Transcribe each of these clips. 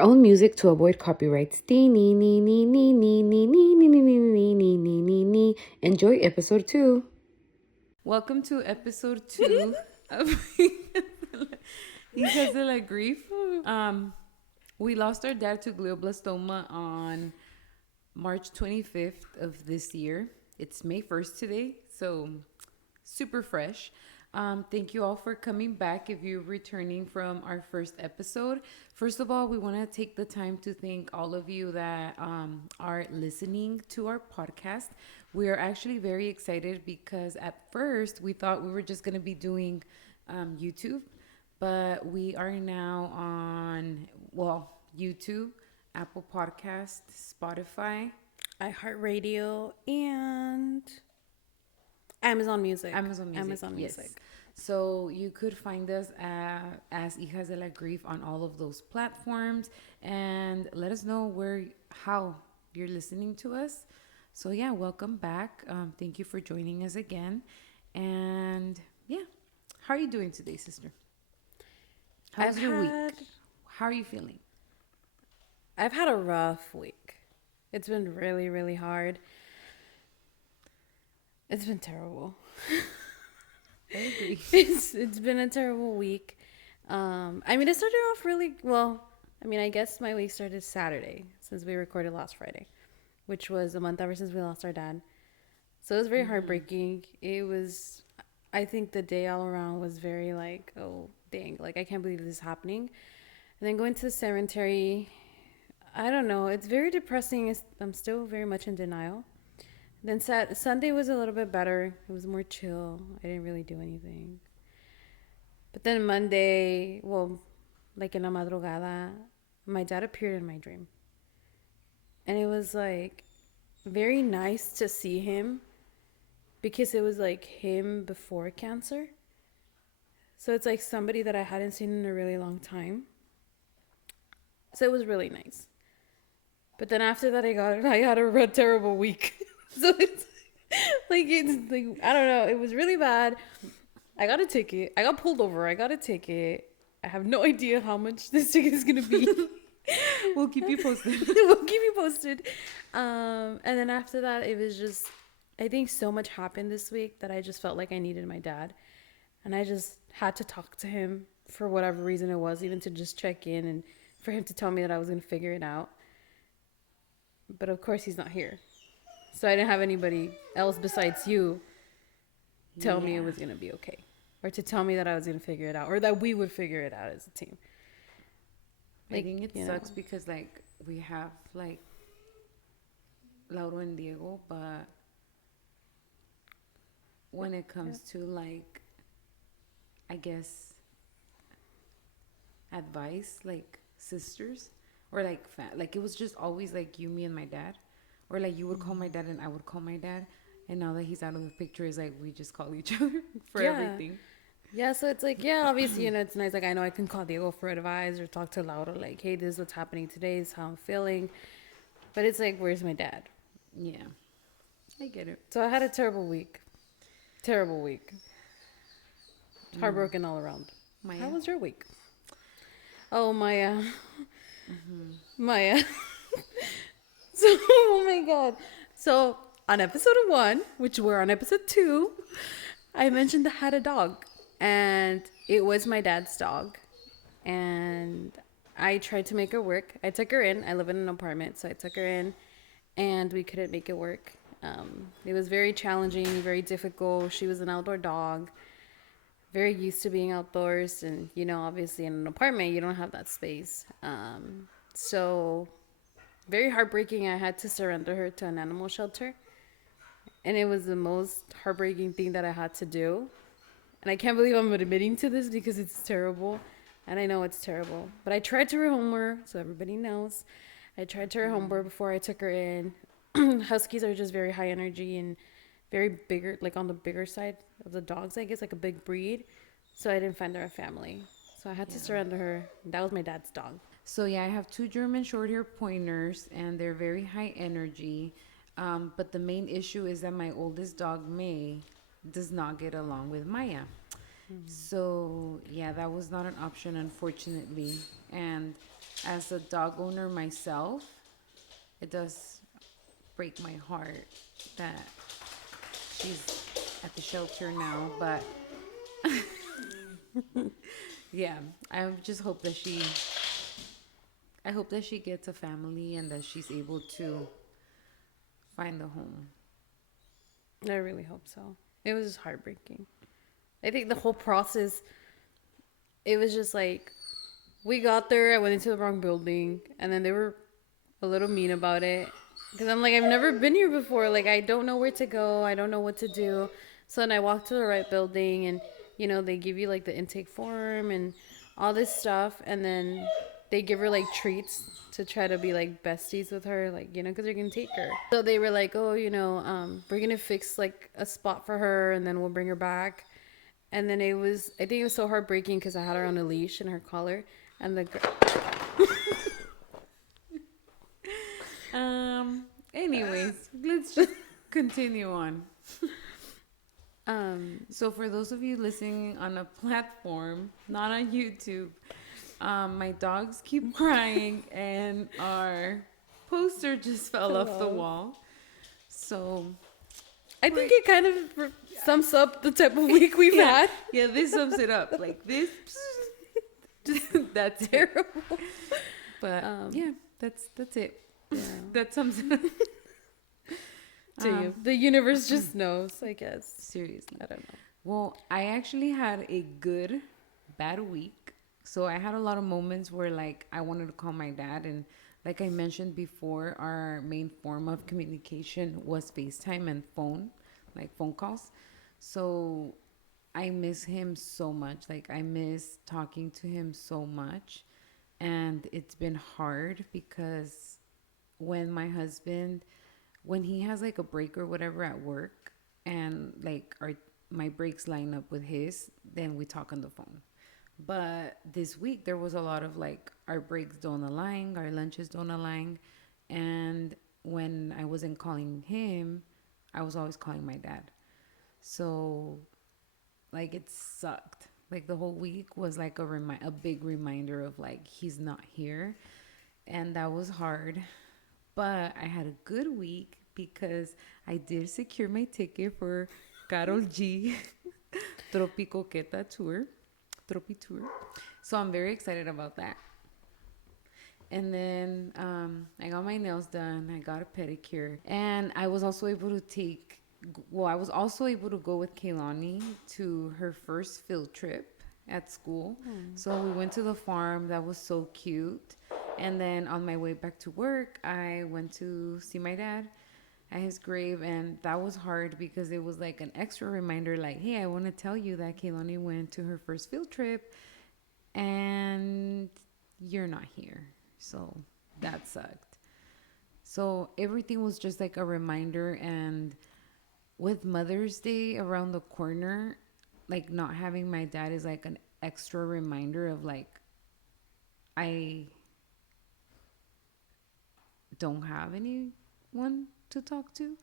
our own music to avoid copyrights. Enjoy episode 2. Welcome to episode 2 of Hijas de la Grief. We lost our dad to glioblastoma on March 25th of this year. It's May 1st today, so super fresh. Thank you all for coming back if you're returning from our first episode. First of all, we want to take the time to thank all of you that are listening to our podcast. We are actually very excited because at first we thought we were just going to be doing YouTube, but we are now on, YouTube, Apple Podcast, Spotify, iHeartRadio, and Amazon Music. Amazon Music. Yes. So you could find us as Hijas de la Grief on all of those platforms, and let us know how you're listening to us. So yeah, welcome back. Thank you for joining us again. And yeah, how are you doing today, sister? How's your week? How are you feeling? I've had a rough week. It's been really, really hard. It's been terrible. I agree. It's been a terrible week. It started off really well. I guess my week started Saturday since we recorded last Friday, which was a month ever since we lost our dad. So it was very heartbreaking. It was, I think the day all around was very like, oh, dang, like I can't believe this is happening. And then going to the cemetery, I don't know. It's very depressing. I'm still very much in denial. Then Sunday was a little bit better. It was more chill. I didn't really do anything. But then Monday, like in la madrugada, my dad appeared in my dream. And it was like very nice to see him because it was like him before cancer. So it's like somebody that I hadn't seen in a really long time. So it was really nice. But then after that, I had a terrible week. So it's like I don't know. It was really bad. I got a ticket. I got pulled over. I got a ticket. I have no idea how much this ticket is gonna be. We'll keep you posted. We'll keep you posted. And then after that, it was just, I think so much happened this week that I just felt like I needed my dad, and I just had to talk to him for whatever reason it was, even to just check in and for him to tell me that I was gonna figure it out. But of course, he's not here. So I didn't have anybody else besides you tell me it was going to be okay. Or to tell me that I was going to figure it out. Or that we would figure it out as a team. I think it sucks because, like, we have, like, Lauro and Diego, but when it comes to, like, I guess, advice, like, sisters, or, like, it was just always, like, you, me, and my dad. Or, like, you would call my dad and I would call my dad. And now that he's out of the picture, it's like we just call each other for everything. Yeah, so it's like, obviously, it's nice. Like, I know I can call Diego for advice or talk to Laura, like, hey, this is what's happening today. This is how I'm feeling. But it's like, where's my dad? Yeah, I get it. So I had a terrible week. Terrible week. Heartbroken all around. Maya. How was your week? Oh, Maya. Maya. So, oh my God. So, on episode 1, which we're on episode 2, I mentioned I had a dog. And it was my dad's dog. And I tried to make her work. I took her in. I live in an apartment, so I took her in. And we couldn't make it work. It was very challenging, very difficult. She was an outdoor dog. Very used to being outdoors. And, obviously in an apartment, you don't have that space. So... very heartbreaking. I had to surrender her to an animal shelter. And it was the most heartbreaking thing that I had to do. And I can't believe I'm admitting to this because it's terrible. And I know it's terrible. But I tried to rehome her, so everybody knows. I tried to rehome her before I took her in. Huskies are just very high energy and very bigger, like on the bigger side of the dogs, I guess, like a big breed. So I didn't find her a family. So I had to surrender her. That was my dad's dog. So yeah, I have 2 German short-hair pointers, and they're very high energy. But the main issue is that my oldest dog, May, does not get along with Maya. So yeah, that was not an option, unfortunately. And as a dog owner myself, it does break my heart that she's at the shelter now. But yeah, I just hope that I hope that she gets a family and that she's able to find a home. I really hope so. It was just heartbreaking. I think the whole process, it was just like, we got there, I went into the wrong building, and then they were a little mean about it. Because I'm like, I've never been here before. Like, I don't know where to go. I don't know what to do. So then I walked to the right building, and, they give you, like, the intake form and all this stuff. And then they give her, like, treats to try to be, like, besties with her, like, because they're going to take her. So they were like, oh, we're going to fix, like, a spot for her, and then we'll bring her back. And then I think it was so heartbreaking because I had her on a leash and her collar. And Anyways, let's just continue on. um, So for those of you listening on a platform, not on YouTube, my dogs keep crying and our poster just fell off the wall. So I think it kind of sums up the type of week we've had. Yeah, this sums it up. Like this, that's Terrible. But yeah, that's it. Yeah. That sums it up. To you. The universe just knows, I guess. Seriously. I don't know. Well, I actually had a good, bad week. So I had a lot of moments where like I wanted to call my dad, and like I mentioned before, our main form of communication was FaceTime and phone, like phone calls. So I miss him so much. Like I miss talking to him so much. And it's been hard because when he has like a break or whatever at work, and like my breaks line up with his, then we talk on the phone. But this week there was a lot of like our breaks don't align, our lunches don't align, and when I wasn't calling him, I was always calling my dad. So like it sucked. Like the whole week was like a big reminder of like he's not here, and that was hard. But I had a good week because I did secure my ticket for Carol G Tropicoqueta tour, Tropi tour. So I'm very excited about that. And then I got my nails done. I got a pedicure, and I was also able to go with Kaylani to her first field trip at school. So we went to the farm. That was so cute. And then on my way back to work, I went to see my dad at his grave, and that was hard because it was like an extra reminder, like, hey, I want to tell you that Kaylani went to her first field trip and you're not here. So that sucked. So everything was just like a reminder. And with Mother's Day around the corner, like not having my dad is like an extra reminder of like, I don't have anyone to talk to.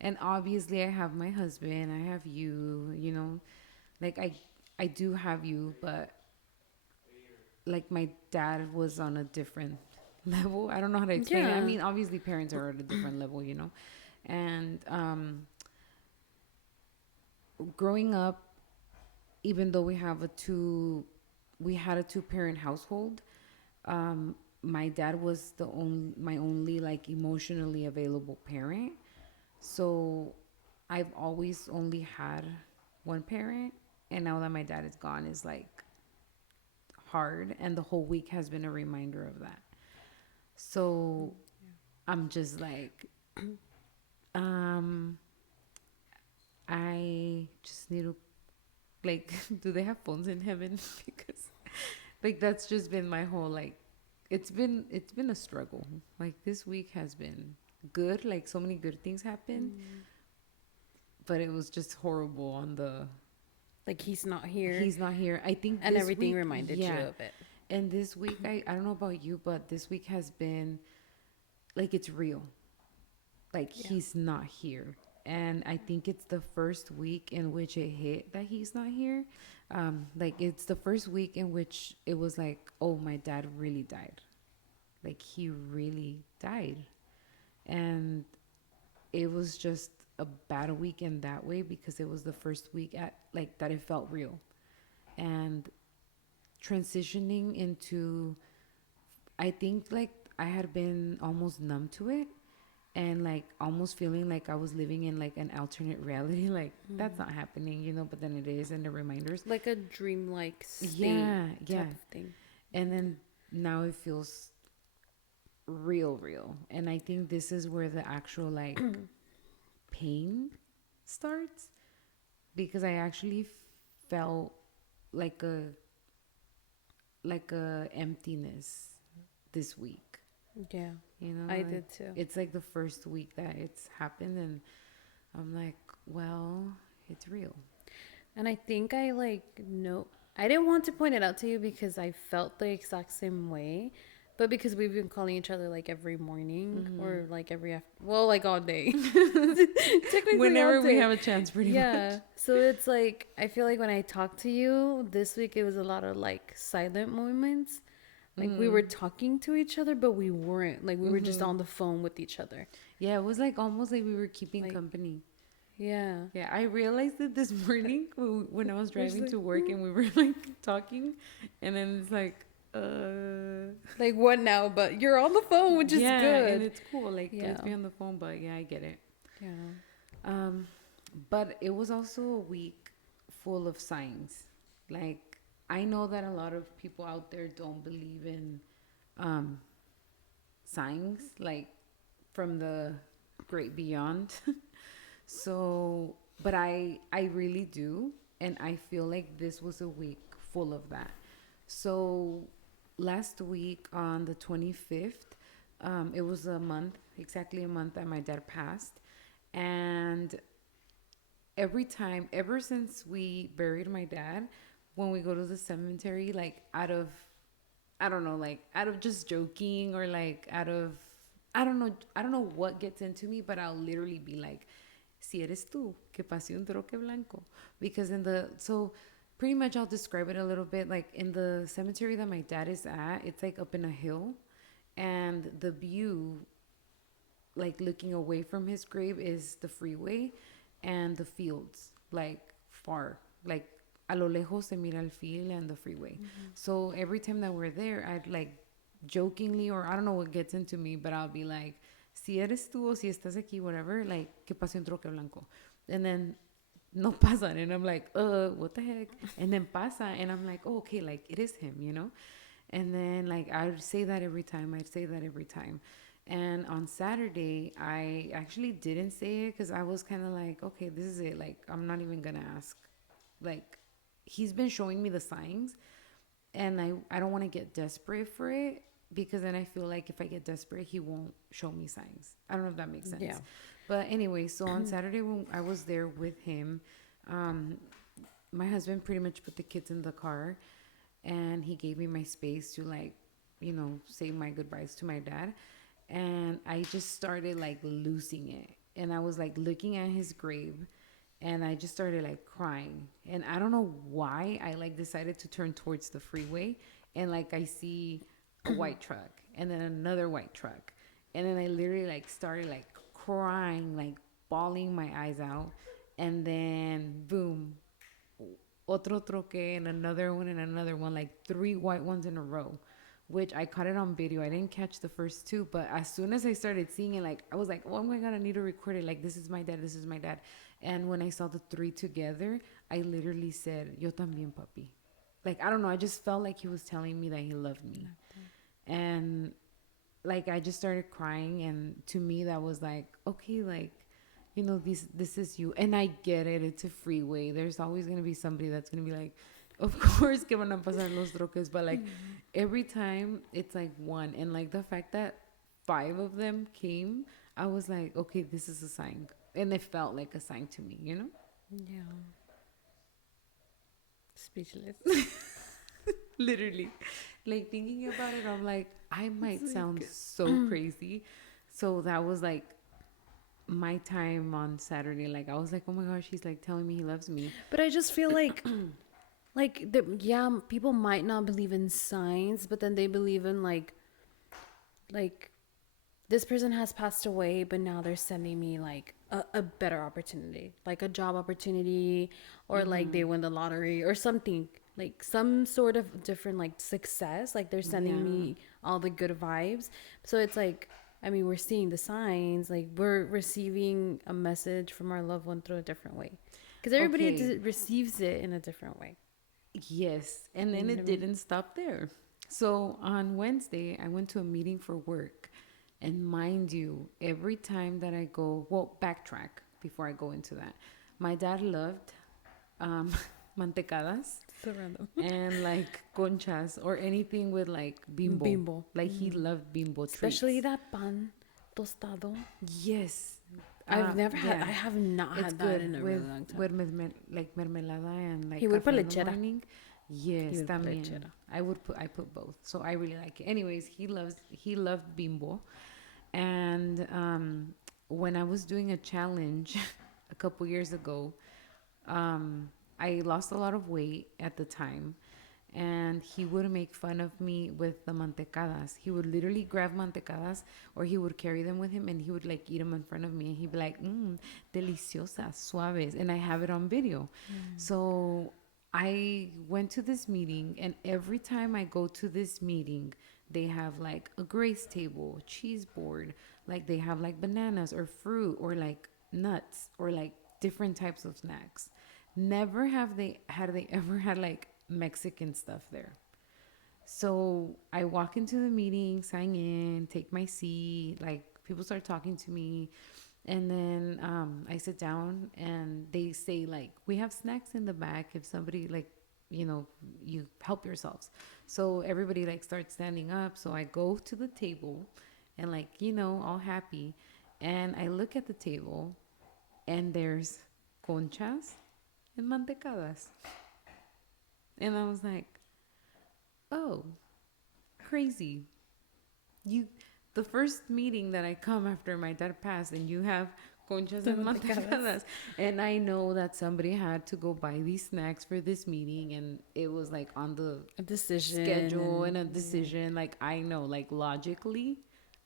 And obviously I have my husband, I have you, like I do have you, but like my dad was on a different level. I don't know how to explain it. I mean, obviously parents are at a different level, and growing up, even though we had a two-parent household, my dad was my only like emotionally available parent. So I've always only had one parent, and now that my dad is gone, is like hard, and the whole week has been a reminder of that. So I'm just like, I just need to like, do they have phones in heaven? Because like that's just been my whole like, it's been a struggle. Like this week has been good, like so many good things happened, but it was just horrible on the like he's not here. I think and everything reminded you of it. And this week, I don't know about you, but this week has been like, it's real. Like he's not here. And I think it's the first week in which it hit that he's not here. Like it's the first week in which it was like, oh, my dad really died. like he really died. And it was just a bad week in that way because it was the first week at like that it felt real. And transitioning into, I think like I had been almost numb to it and like almost feeling like I was living in like an alternate reality. Like that's not happening, you know, but then it is. And the reminders. Like a dreamlike state Yeah, yeah. type of thing. And then now it feels real. And I think this is where the actual like pain starts because I actually felt like a emptiness this week. Yeah, You know, I like, did too. It's like the first week that it's happened, and I'm like, well, it's real. And I think I like no, I didn't want to point it out to you because I felt the exact same way, but because we've been calling each other like every morning or like well, like all day. Technically, Whenever all we day. have a chance, pretty much. Yeah. So it's like I feel like when I talk to you this week, it was a lot of like silent moments. Like we were talking to each other, but we weren't. Like we were just on the phone with each other. Yeah, it was like almost like we were keeping Like- company. Yeah. Yeah, I realized it this morning when I was driving like, to work and we were like talking, and then it's like, Like what now? But you're on the phone, which is yeah, good. and it's cool. Like let's Yeah. be on the phone, but yeah, I get it. Yeah. But it was also a week full of signs. Like I know that a lot of people out there don't believe in signs, like from the great beyond. So, but I really do, and I feel like this was a week full of that. So, last week on the 25th, it was exactly a month that my dad passed, and ever since we buried my dad, when we go to the cemetery, like I don't know, like out of just joking or like I don't know what gets into me, but I'll literally be like, si eres tú, que pase un troque blanco. Because so pretty much I'll describe it a little bit. Like in the cemetery that my dad is at, it's like up in a hill. And the view, like looking away from his grave, is the freeway and the fields, like far. Like a lo lejos se mira el field and the freeway. So every time that we're there, I'd like jokingly, or I don't know what gets into me, but I'll be like, si eres tú o si estás aquí, whatever, like, que pase un troque blanco. And then no pasan. And I'm like, what the heck? And then pasa. And I'm like, oh, okay, like, it is him, you know? And then, like, I'd say that every time. And on Saturday, I actually didn't say it because I was kind of like, okay, this is it. Like, I'm not even going to ask. Like, he's been showing me the signs. And I don't want to get desperate for it. Because then I feel like if I get desperate, he won't show me signs. I don't know if that makes sense. Yeah. But anyway, so on Saturday when I was there with him, my husband pretty much put the kids in the car. And he gave me my space to like, you know, say my goodbyes to my dad. And I just started like losing it. And I was like looking at his grave. And I just started like crying. And I don't know why I like decided to turn towards the freeway. And like I see a white truck and then another white truck, and then I literally like started like crying, like bawling my eyes out, and then boom, otro troque and another one, like 3 white ones in a row, which I caught it on video. I didn't catch the first 2, but as soon as I started seeing it, like I was like, oh my god, I need to record it, like this is my dad. And when I saw the 3 together, I literally said, yo también, papi. Like I don't know, I just felt like he was telling me that he loved me. And like I just started crying, and to me that was like, okay, like, you know, this is you. And I get it, it's a freeway, there's always gonna be somebody that's gonna be like, of course que van a pasar los troques, but like every time it's like one. And like the fact that 5 of them came, I was like, okay, this is a sign. And it felt like a sign to me, you know. Yeah. Speechless. Literally, like thinking about it, I'm like, I might sound so crazy. So that was like my time on Saturday. Like I was like, oh my gosh, he's like telling me he loves me. But I just feel like yeah, people might not believe in signs, but then they believe in like like this person has passed away, but now they're sending me like a better opportunity, like a job opportunity, or like they win the lottery or something, like some sort of different like success. Like they're sending Yeah. me all the good vibes. So it's like, I mean, we're seeing the signs, like we're receiving a message from our loved one through a different way. Because everybody Okay. receives it in a different way. Yes. And then You know it what I mean? didn't stop there. So on Wednesday, I went to a meeting for work. And mind you, every time that I go, well, backtrack before I go into that. My dad loved um, mantecadas So random. and like conchas or anything with like bimbo. Bimbo. Like he loved bimbo Especially treats. that pan tostado. Yes. I've never had. Yeah. I have not It's had that in good a really long time. with like mermelada and like He would put café in the lechera. morning. Yes, He would put también. lechera. I put both. So I really like it. Anyways, he loved bimbo. And when I was doing a challenge a couple years ago, I lost a lot of weight at the time, and he would make fun of me with the mantecadas. He would literally grab mantecadas, or he would carry them with him, and he would like eat them in front of me, and he'd be like, "Deliciosas, suaves," and I have it on video. So I went to this meeting, and every time I go to this meeting, they have like a grace table, cheese board, like they have like bananas or fruit or like nuts or like different types of snacks. Never have they ever had like Mexican stuff there. So I walk into the meeting, sign in, take my seat, like people start talking to me. And then I sit down and they say like, we have snacks in the back if somebody like, you help yourselves. So everybody like starts standing up. So I go to the table and like, all happy. And I look at the table and there's conchas and mantecadas. And I was like, oh, crazy. You, the first meeting that I come after my dad passed, and you have conchas and mantecadas. And I know that somebody had to go buy these snacks for this meeting, and it was like on the A decision. schedule and a decision. Like, I know, like, logically,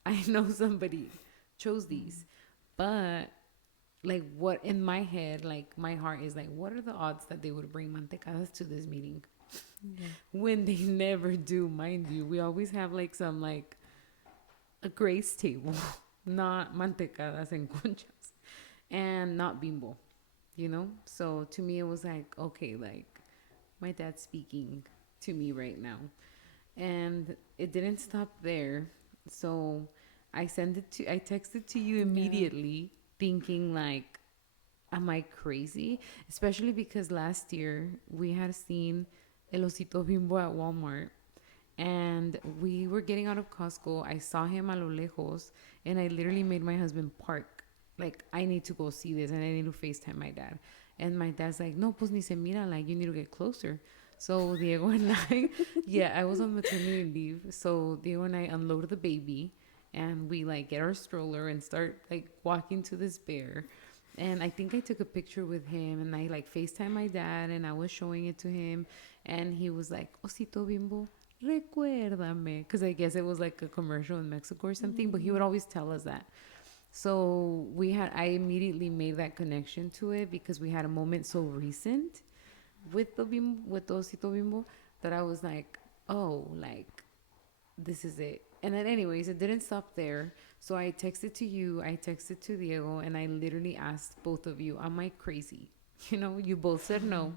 I know somebody chose these. But like what in my head, like my heart is like, what are the odds that they would bring mantecadas to this meeting when they never do? Mind you, we always have like some like a grace table, not mantecadas and conchas, and not bimbo, So to me, it was like, okay, like my dad's speaking to me right now, and it didn't stop there. So I texted to you immediately, thinking like, am I crazy? Especially because last year we had seen El Osito Bimbo at Walmart, and we were getting out of Costco. I saw him a lo lejos, and I literally made my husband park. Like, I need to go see this, and I need to FaceTime my dad. And my dad's like, no, pues ni se mira, like, you need to get closer. So Diego and I, yeah, I was on maternity leave. So Diego and I unload the baby, and we like get our stroller and start like walking to this bear. And I think I took a picture with him, and I like FaceTime my dad, and I was showing it to him, and he was like, Osito Bimbo, recuérdame, because I guess it was like a commercial in Mexico or something, but he would always tell us that. So I immediately made that connection to it because we had a moment so recent with with the Osito Bimbo, that I was like, oh, like this is it. And then anyways, it didn't stop there. So I texted to you, I texted to Diego, and I literally asked both of you, am I crazy? You both said no.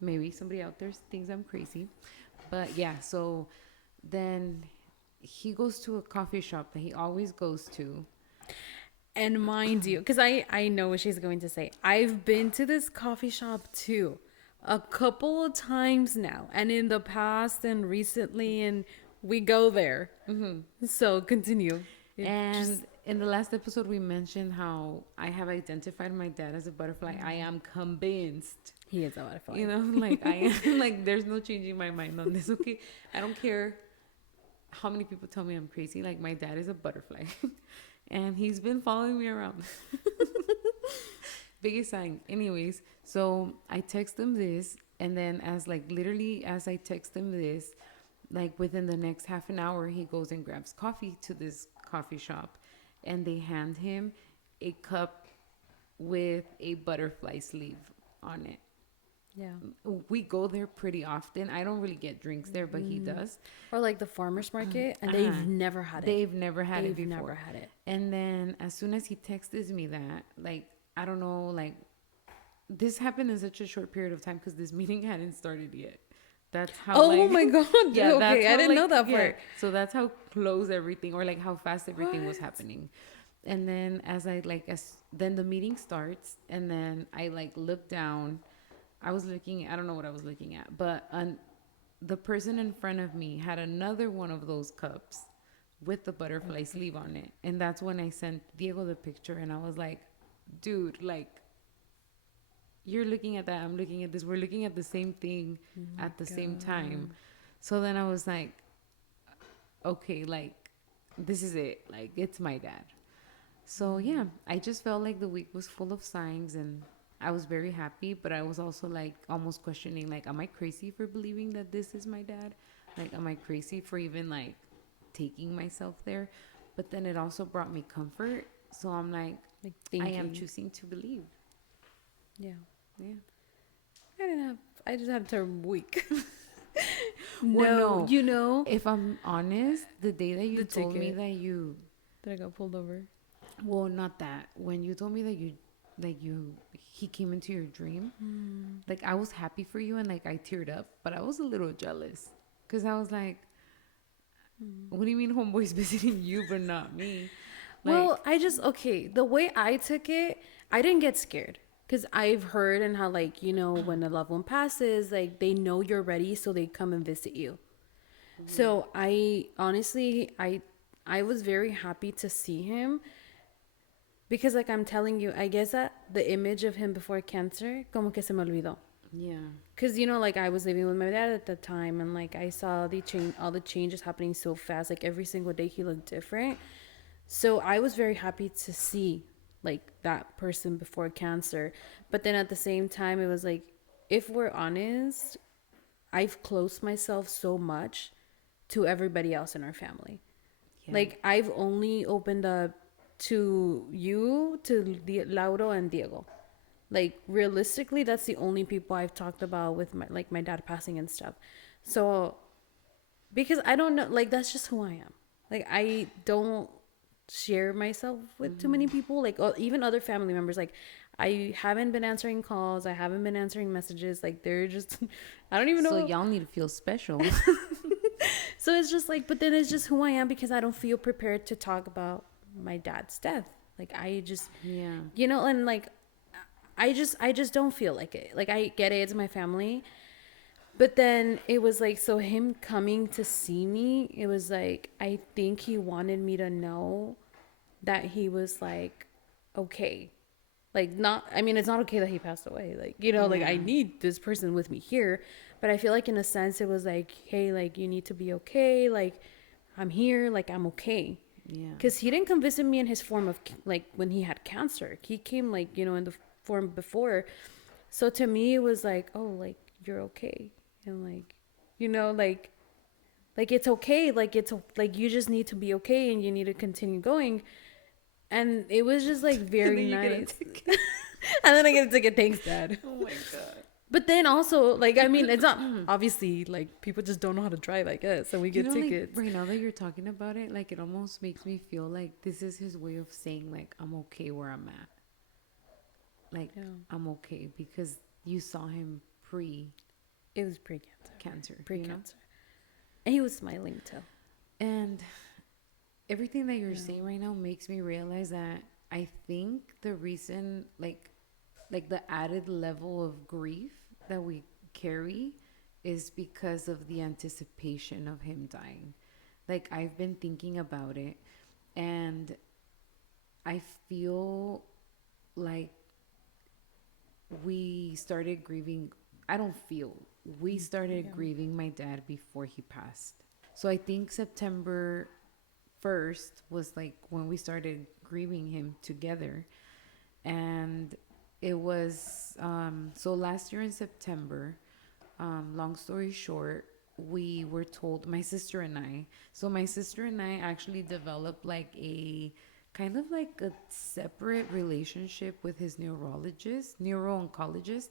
Maybe somebody out there thinks I'm crazy. But yeah, so then he goes to a coffee shop that he always goes to. And mind you, because I know what she's going to say. I've been to this coffee shop too a couple of times now, and in the past and recently, and we go there. So continue. In the last episode, we mentioned how I have identified my dad as a butterfly. I am convinced. He is a butterfly. Like I am, like there's no changing my mind on this. Okay, I don't care how many people tell me I'm crazy. Like my dad is a butterfly, and he's been following me around. Biggest sign. Anyways, so I text him this, and then as I text him this, like within the next half an hour, he goes and grabs coffee to this coffee shop, and they hand him a cup with a butterfly sleeve on it. Yeah. We go there pretty often. I don't really get drinks there, but he does. Or like the farmer's market, and they've never had it. They've never had it They've before. never had it. And then as soon as he texted me that, like, I don't know, like, this happened in such a short period of time because this meeting hadn't started yet. That's how. Oh like, my god! yeah, Okay, that's I how, didn't know like, that yeah. part. So that's how close everything, or like how fast everything was happening. And then then the meeting starts, and then I like look down. I don't know what I was looking at, but the person in front of me had another one of those cups with the butterfly sleeve on it. And that's when I sent Diego the picture, and I was like, dude, like, you're looking at that, I'm looking at this, we're looking at the same thing at the same time. So then I was like, okay, like, this is it. Like, it's my dad. So yeah, I just felt like the week was full of signs, and I was very happy, but I was also like almost questioning, like, am I crazy for believing that this is my dad? Like, am I crazy for even like taking myself there? But then it also brought me comfort. So I'm like I am choosing to believe. Yeah. Yeah. I just had a terrible week. Well, no. You know. If I'm honest, the day that you The told me ticket. that you, That I got pulled over. well, not that. When you told me that he came into your dream, like, I was happy for you, and like I teared up, but I was a little jealous because I was like, what do you mean homeboy's visiting you but not me? Like, Well, the way I took it, I didn't get scared. Because I've heard and how, like, you know, when a loved one passes, like, they know you're ready, so they come and visit you. So I honestly, I was very happy to see him. Because, like I'm telling you, I guess that the image of him before cancer, como que se me olvidó. yeah. Because, you know, like, I was living with my dad at the time, and, like, I saw all the changes happening so fast. Like, every single day he looked different. So I was very happy to see, like, that person before cancer. But then at the same time, it was like, if we're honest, I've closed myself so much to everybody else in our family. Yeah. Like, I've only opened up to you, to Lauro and Diego. Like, realistically, that's the only people I've talked about with my dad passing and stuff. So, because I don't know, like, that's just who I am. Like, I don't share myself with too many people, like, even other family members. Like, I haven't been answering calls, I haven't been answering messages. Like, they're just I don't even know. So y'all need to feel special. So it's just like, but then it's just who I am, because I don't feel prepared to talk about my dad's death. Like, I just, Yeah. you know, and like, I just don't feel like it. Like, I get it, it's my family. But then it was like, so him coming to see me, it was like, I think he wanted me to know that he was like, okay. Like, not, I mean, it's not okay that he passed away. Like, you know, like, I need this person with me here. But I feel like, in a sense, it was like, hey, like, you need to be okay. Like, I'm here. Like, I'm okay. Yeah. Because he didn't come visit me in his form of, like, when he had cancer. He came, like, you know, in the form before. So to me, it was like, oh, like, you're okay. And, like, you know, like it's okay. Like, it's like, you just need to be okay, and you need to continue going. And it was just like very nice. And then I get a ticket. Thanks, Dad. Oh my god. But then also, like, I mean, it's not obviously, like, people just don't know how to drive, I guess, so we get tickets. Like, right now that you're talking about it, like, it almost makes me feel like this is his way of saying, like, I'm okay where I'm at. Like, Yeah. I'm okay, because you saw him It was pre-cancer. cancer. Pre-cancer. And he was smiling too. And everything that you're saying right now makes me realize that I think the reason, like the added level of grief that we carry is because of the anticipation of him dying. Like, I've been thinking about it, and I feel like we started grieving. We started grieving my dad before he passed. So I think September 1st was like when we started grieving him together. And it was so last year in September, long story short, we were told, my sister and I. So my sister and I actually developed like a kind of like a separate relationship with his neuro-oncologist,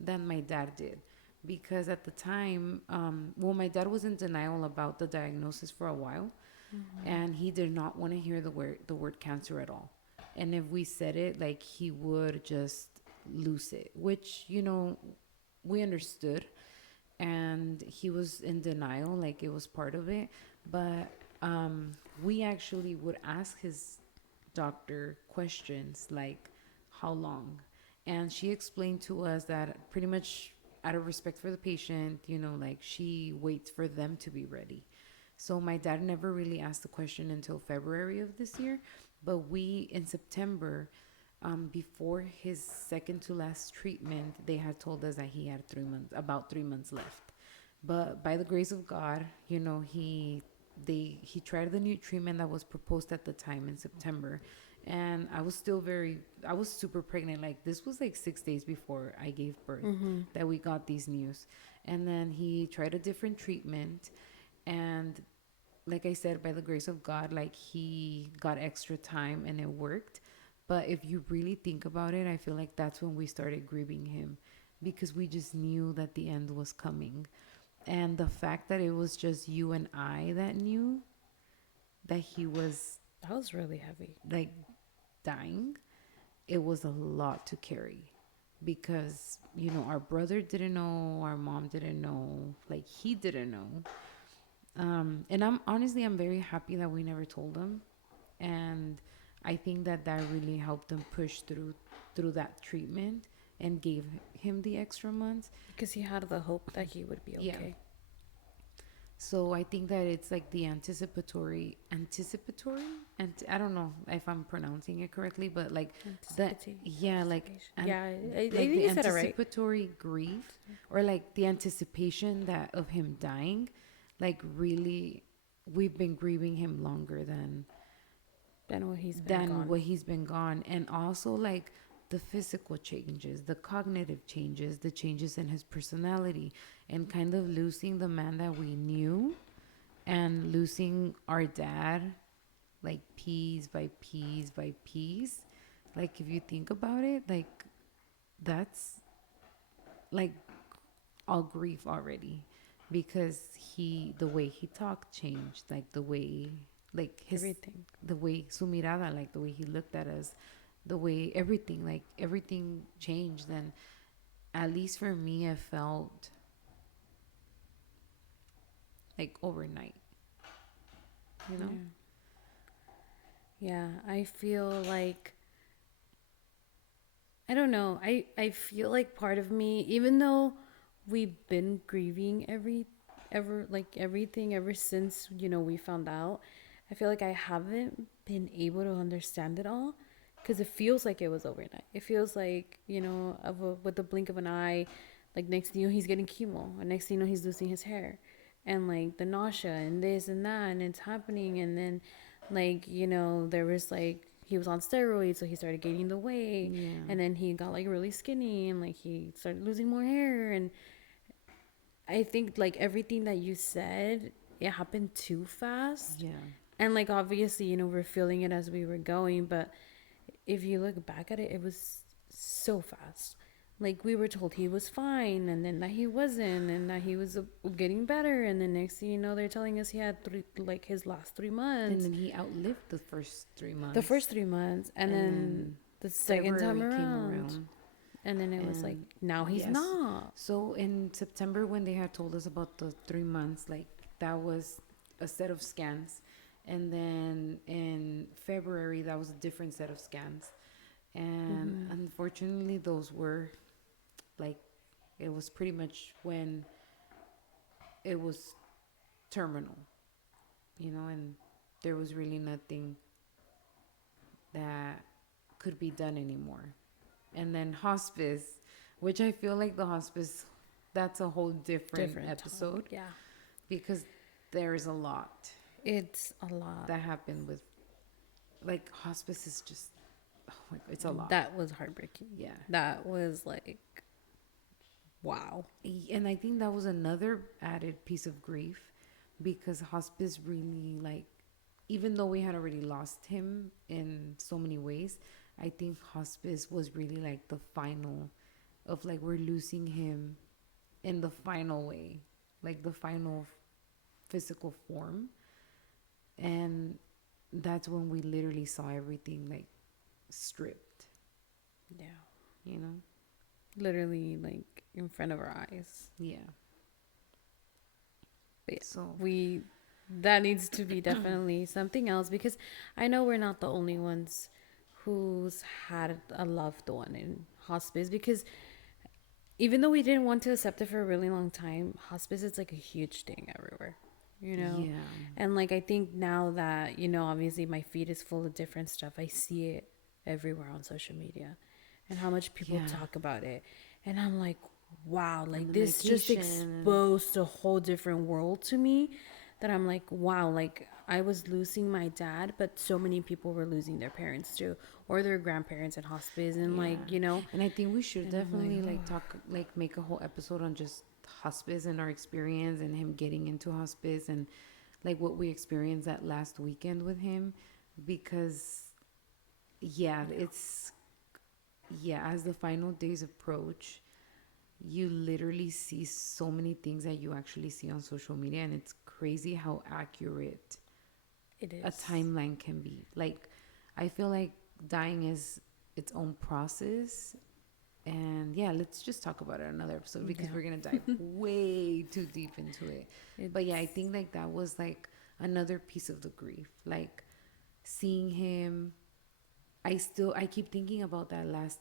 than my dad did. Because at the time, well, my dad was in denial about the diagnosis for a while, and he did not want to hear the word cancer at all. And if we said it, like he would just lose it, which we understood, and he was in denial, like it was part of it. But we actually would ask his doctor questions like how long, and she explained to us that pretty much out of respect for the patient, like she waits for them to be ready. So my dad never really asked the question until February of this year, but we in September, before his second to last treatment, they had told us that he had about 3 months left. But by the grace of God, he tried the new treatment that was proposed at the time in September, and I was super pregnant. Like this was like 6 days before I gave birth that we got these news, and then he tried a different treatment, and like I said, by the grace of God, like he got extra time and it worked. But if you really think about it, I feel like that's when we started grieving him, because we just knew that the end was coming. And the fact that it was just you and I that knew that he was That was really heavy. like dying, it was a lot to carry, because our brother didn't know, our mom didn't know, like he didn't know. And I'm very happy that we never told him, and I think that really helped him push through that treatment and gave him the extra months. Because he had the hope that he would be okay. Yeah. So I think that it's like the anticipatory, and I don't know if I'm pronouncing it correctly, but like that, yeah, like Yeah, I like think the you said it right. anticipatory grief, or like the anticipation that of him dying, like really, we've been grieving him longer than what he's been gone. And also like the physical changes, the cognitive changes, the changes in his personality, and kind of losing the man that we knew, and losing our dad, like piece by piece by piece. Like if you think about it, like that's like all grief already, because the way he talked changed, like the way, like Everything. the way su mirada, like the way he looked at us, the way everything, like everything changed. And at least for me, I felt like overnight, you know. Yeah, I feel like, I don't know. I feel like part of me, even though we've been grieving everything ever since, we found out, I feel like I haven't been able to understand it all, because it feels like it was overnight. It feels like, with the blink of an eye, like next thing you know, he's getting chemo, and next thing you know, he's losing his hair, and like the nausea and this and that, and it's happening. And then like, there was like, he was on steroids, so he started gaining the weight. Yeah. And then he got like really skinny, and like he started losing more hair. And I think like everything that you said, it happened too fast. Yeah. And like obviously, we're feeling it as we were going, but if you look back at it, it was so fast. Like we were told he was fine, and then that he wasn't, and that he was getting better, and then next thing you know, they're telling us he had his last 3 months. And then he outlived the first 3 months. The first 3 months, and then the second time February around. And then it was like, now he's not. So in September, when they had told us about the 3 months, like that was a set of scans. And then in February, that was a different set of scans. And unfortunately, those were like, it was pretty much when it was terminal, and there was really nothing that could be done anymore. And then hospice, which I feel like the hospice, that's a whole different episode. Topic, yeah. Because there's a lot. It's a lot. That happened with, like, hospice is just, oh my God, it's a lot. That was heartbreaking. Yeah. That was like wow. And I think that was another added piece of grief, because hospice really, like, even though we had already lost him in so many ways, I think hospice was really like the final of, like, we're losing him in the final way, like the final physical form. And that's when we literally saw everything like stripped, Yeah. you know? Literally, like, in front of our eyes. Yeah. But yeah, So that needs to be definitely something else, because I know we're not the only ones who's had a loved one in hospice, because even though we didn't want to accept it for a really long time, hospice is like a huge thing everywhere, you know? yeah. And like, I think now that, you know, obviously my feed is full of different stuff, I see it everywhere on social media and how much people Yeah. talk about it. And I'm like, wow, like the this just medication. exposed a whole different world to me, that I'm like, wow, like I was losing my dad, but so many people were losing their parents too, or their grandparents in hospice. And like, Yeah. you know, And I think we should and I'm definitely like, like talk, like make a whole episode on just hospice and our experience and him getting into hospice, and like what we experienced that last weekend with him, because yeah, it's, yeah, as the final days approach, you literally see so many things that you actually see on social media, and it's crazy how accurate it is a timeline can be. Like, I feel like dying is its own process. And yeah, let's just talk about it another episode, because Yeah. we're gonna dive way too deep into it. But yeah, I think like that was like another piece of the grief. Like, seeing him, I keep thinking about that last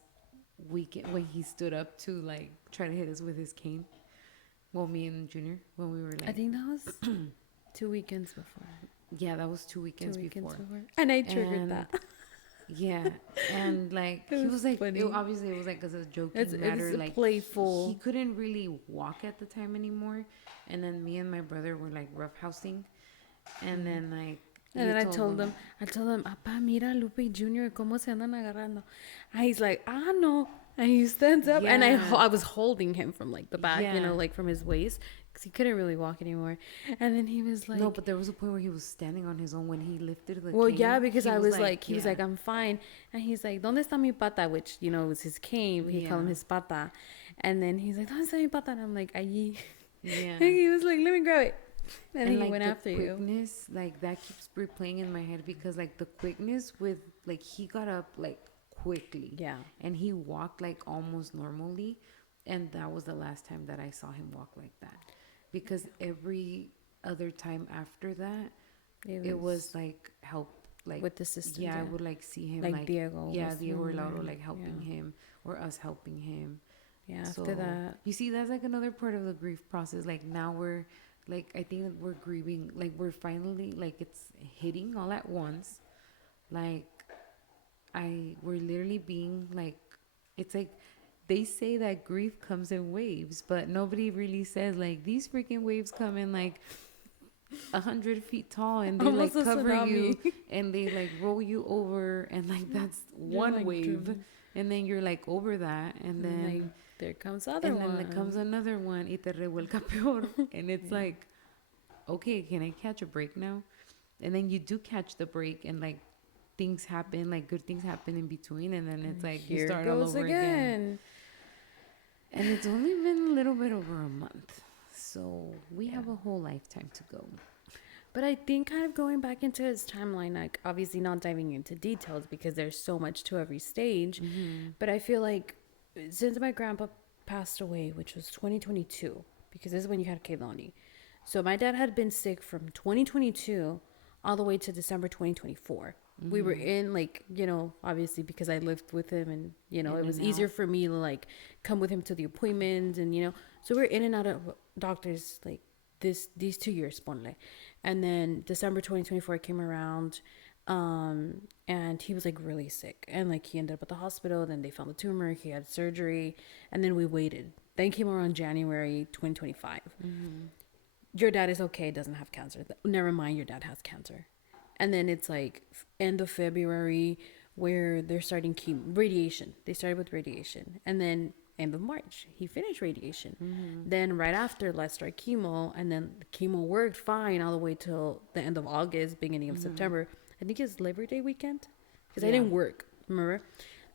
weekend when he stood up to like try to hit us with his cane. Well, me and Junior, when we were like, I think that was 2 weekends before. yeah, that was 2 weekends, before. And I triggered And that. yeah, and like It he was was like, funny. obviously it was like as a joking It matter. was Like, playful. he couldn't really walk at the time anymore, and then me and my brother were like roughhousing, and then like. And you then I told him, Appa, mira Lupe Jr., cómo se andan agarrando. And he's like, no. And he stands up, and Yeah. I was holding him from like the back, you Yeah. know, like from his waist, because he couldn't really walk anymore. And then he was like, No, but there was a point where he was standing on his own when he lifted the well, cane. yeah, because He I was like, he was yeah. like, I'm fine. And he's like, ¿Dónde está mi pata? Which, you know, was his cane. He called him Yeah. his pata. And then he's like, ¿Dónde está mi pata? And I'm like, allí. Yeah. And he was like, let me grab it. And he like went the after you. quickness, like that keeps replaying in my head, because like the quickness with, like, he got up like quickly. Yeah. And he walked like almost normally, and that was the last time that I saw him walk like that, because every other time after that it was like help, like with the systems, yeah, I yeah. would like see him Like like Diego yeah, was Diego or remembering, Lauro like helping yeah. him, or us helping him. Yeah, So after that. you see, that's like another part of the grief process. Like, now we're like, I think that we're grieving, like we're finally, like, it's hitting all at once. Like, we're literally being like, it's like they say that grief comes in waves, but nobody really says like these freaking waves come in like 100 feet tall, and they Almost like a cover you, tsunami. and they like roll you over, and like that's one like, wave, driven. and then you're like over that, and then Like, there comes other and one. then there comes another one, y te revuelca peor. And it's like, okay, can I catch a break now? And then you do catch the break, and like things happen, like good things happen in between, and then it's like Here you start it all goes over again. And it's only been a little bit over a month, so we have a whole lifetime to go. But I think kind of going back into his timeline, like obviously not diving into details because there's so much to every stage. But I feel like since my grandpa passed away, which was 2022, because this is when you had Kehlani. So my dad had been sick from 2022 all the way to December 2024. We were in, like, you know, obviously because I lived with him, and, you know, it was easier for me to like come with him to the appointments, and, you know, so we're in and out of doctors like these 2 years, ponle. And then December 2024 came around, and he was like really sick, and like he ended up at the hospital. Then they found the tumor, he had surgery, and then we waited. Then came around January 2025. Your dad is okay, doesn't have cancer. Never mind, your dad has cancer. And then it's like end of February where they're starting radiation. They started with radiation, and then end of March. He finished radiation. Then right after, let's start chemo, and then the chemo worked fine all the way till the end of August, beginning of September. I think it's Labor Day weekend because I Yeah. didn't work. Remember,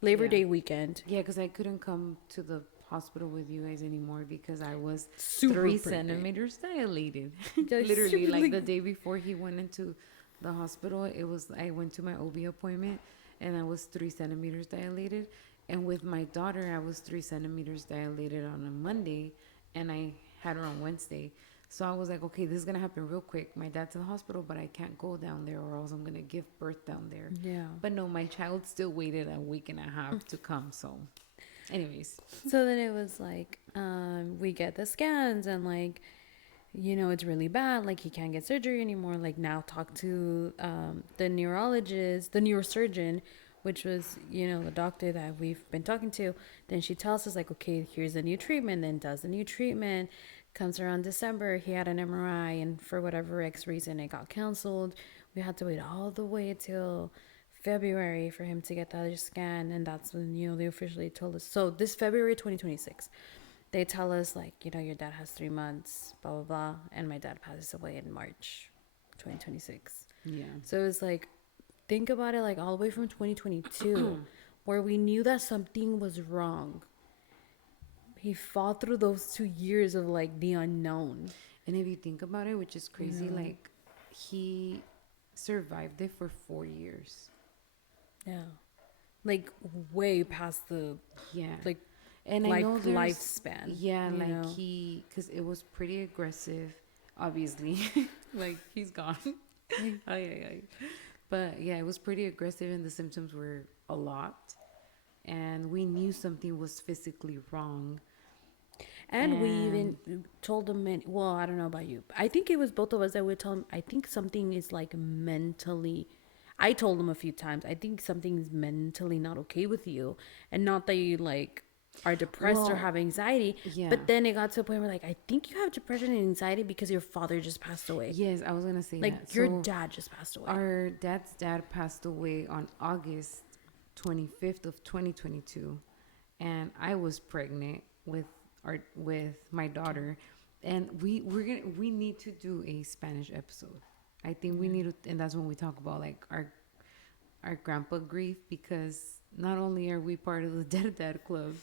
Labor Yeah. Day weekend. Yeah, because I couldn't come to the hospital with you guys anymore because I was Super 3 pregnant. centimeters dilated. Yeah, Literally, super, like like- the day before he went into the hospital, I went to my OB appointment and I was 3 centimeters dilated. And with my daughter, I was 3 centimeters dilated on a Monday and I had her on Wednesday. So I was like, okay, this is going to happen real quick. My dad's in the hospital, but I can't go down there or else I'm going to give birth down there. Yeah. But no, my child still waited a week and a half to come. So, anyways. So then it was like, we get the scans and like, it's really bad. Like he can't get surgery anymore. Like now talk to the neurologist, the neurosurgeon, which was, the doctor that we've been talking to. Then she tells us like, okay, here's a new treatment. Then does the new treatment. Comes around December, he had an MRI and for whatever X reason it got canceled. We had to wait all the way till February for him to get the other scan, and that's when they officially told us. So this February 2026, they tell us like your dad has 3 months, blah blah blah, and my dad passes away in March 2026. Yeah. So it's like, think about it, like all the way from 2022 where we knew that something was wrong. He fought through those 2 years of like the unknown. And if you think about it, which is crazy, like he survived it for 4 years. Yeah, like way past the Yeah. like And I like know there's, lifespan. Yeah, like know? because it was pretty aggressive, obviously. Like he's gone. Ay, ay, ay. But yeah, it was pretty aggressive and the symptoms were a lot. And we knew something was physically wrong. And we even told him, well, I don't know about you. I think it was both of us that would tell him, I think something is like mentally. I told him a few times, I think something's mentally not okay with you. And not that you like are depressed or Well, have anxiety. yeah. But then it got to a point where like, I think you have depression and anxiety because your father just passed away. Yes, I was going to say Like that. your So dad just passed away. our dad's dad passed away on August 25th of 2022. And I was pregnant with my daughter, and we need to do a Spanish episode. I think we need to, and that's when we talk about like our grandpa grief, because not only are we part of the Dead Dad Club,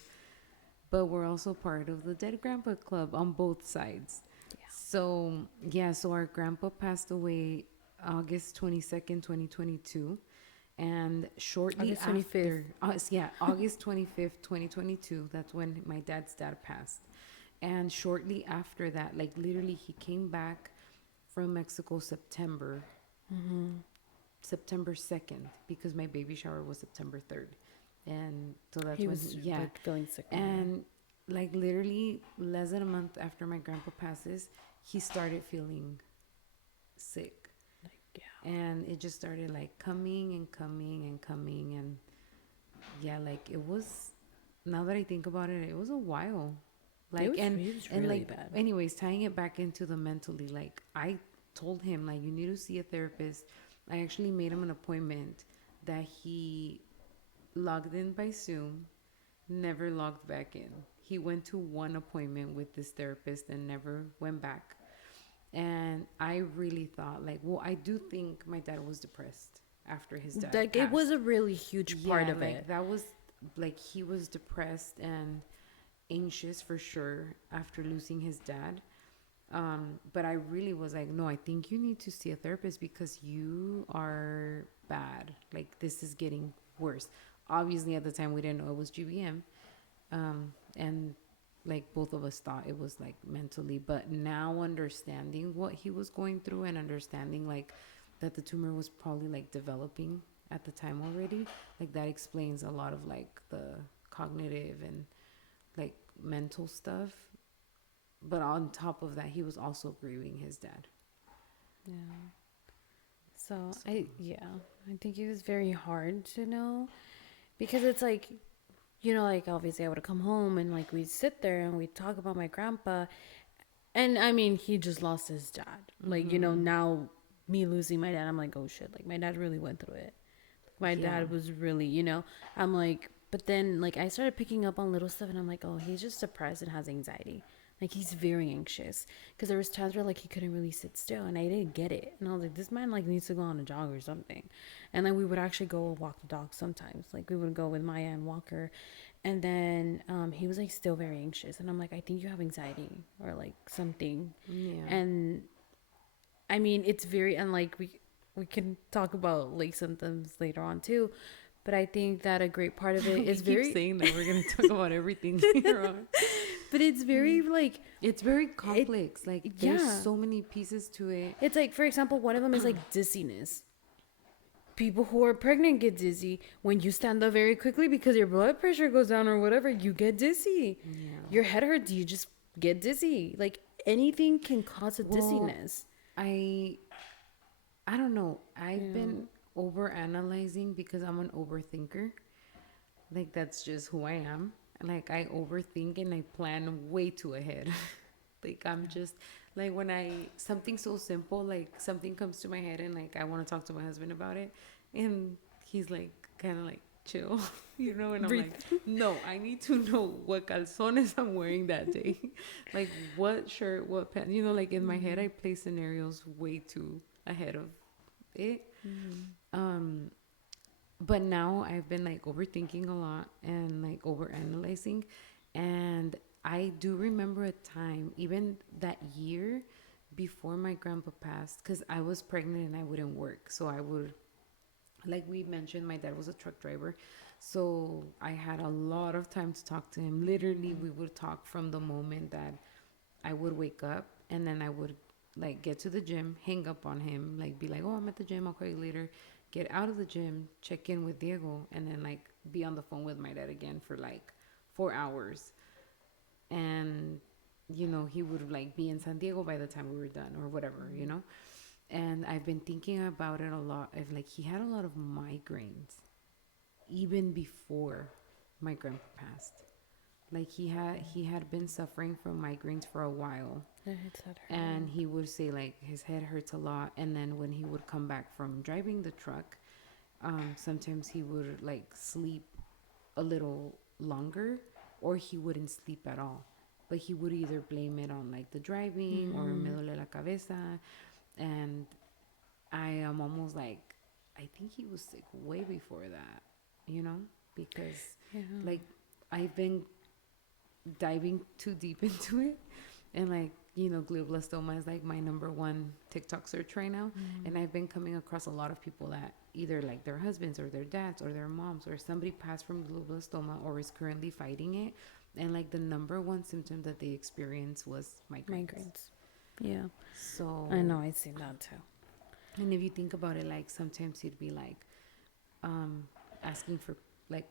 but we're also part of the Dead Grandpa Club on both sides. Yeah. So our grandpa passed away August 22nd, 2022. And shortly August after, 25th. August 25th, 2022, that's when my dad's dad passed. And shortly after that, like literally, he came back from Mexico September 2nd, because my baby shower was September 3rd. And so that's He when, was yeah. like feeling sick. And like literally less than a month after my grandpa passes, he started feeling sick. Like, yeah. And it just started like coming and coming and coming. And yeah, like it was, now that I think about it, it was a while. Like, was and really like, bad. anyways, tying it back into the mentally, like I told him, like, you need to see a therapist. I actually made him an appointment that he logged in by Zoom, never logged back in. He went to one appointment with this therapist and never went back. And I really thought, like, well, I do think my dad was depressed after his dad Like passed. it was a really huge part of like, it. That was, like, he was depressed and anxious for sure after losing his dad. But I really was like, no, I think you need to see a therapist because you are bad. Like, this is getting worse. Obviously, at the time, we didn't know it was GBM. And like both of us thought it was like mentally, but now understanding what he was going through and understanding like that the tumor was probably like developing at the time already, like that explains a lot of like the cognitive and like mental stuff. But on top of that, he was also grieving his dad. Yeah. So I think it was very hard to know, because it's like, like obviously I would come home and like we'd sit there and we'd talk about my grandpa, and I mean he just lost his dad. Like now me losing my dad, I'm like, oh shit, like my dad really went through it. My dad was really, I'm like, But then, like, I started picking up on little stuff, and I'm like, oh, he's just depressed and has anxiety. Like, he's very anxious. Because there was times where, like, he couldn't really sit still, and I didn't get it. And I was like, this man, like, needs to go on a jog or something. And then we would actually go walk the dog sometimes. Like, we would go with Maya and walk her. And then he was, like, still very anxious. And I'm like, I think you have anxiety or, like, something. Yeah. And, I mean, it's very, and, like, we can talk about, like, symptoms later on, too. But I think that a great part of it is we keep very saying that we're gonna talk about everything later on. but it's very like It's very complex. Like there's yeah. so many pieces to it. it's like, for example, one of them is like dizziness. People who are pregnant get dizzy when you stand up very quickly because your blood pressure goes down or whatever. You get dizzy. Yeah. Your head hurts. You just get dizzy. Like anything can cause a Well, dizziness. I don't know. I've been over analyzing because I'm an overthinker. Like that's just who I am. Like I overthink and I plan way too ahead. Like I'm just like when I something so simple, like something comes to my head and like I want to talk to my husband about it and he's like kind of like chill, you know, and I'm Breathe. like, no, I need to know what calzones I'm wearing that day. Like what shirt, what pants, you know, like in my head I play scenarios way too ahead of it. But now I've been like overthinking a lot and like overanalyzing, and I do remember a time even that year before my grandpa passed, because I was pregnant and I wouldn't work, so I would, like we mentioned, my dad was a truck driver, so I had a lot of time to talk to him. Literally we would talk from the moment that I would wake up, and then I would like get to the gym, hang up on him, like be like, oh, I'm at the gym, I'll call you later. Get out of the gym, check in with Diego, and then like be on the phone with my dad again for like 4 hours. And you know, he would like be in San Diego by the time we were done or whatever, you know. And I've been thinking about it a lot. Of like he had a lot of migraines even before my grandpa passed. Like he had been suffering from migraines for a while, and he would say like his head hurts a lot, and then when he would come back from driving the truck, sometimes he would like sleep a little longer or he wouldn't sleep at all, but he would either blame it on like the driving or me duele la cabeza. And I am almost like, I think he was sick way before that, you know, because like I've been diving too deep into it, and like, you know, glioblastoma is like my number one TikTok search right now. And I've been coming across a lot of people that either like their husbands or their dads or their moms or somebody passed from glioblastoma or is currently fighting it, and like the number one symptom that they experience was migraines. Yeah. So I know, I've seen that too. and if you think about it, like sometimes he'd be like asking for like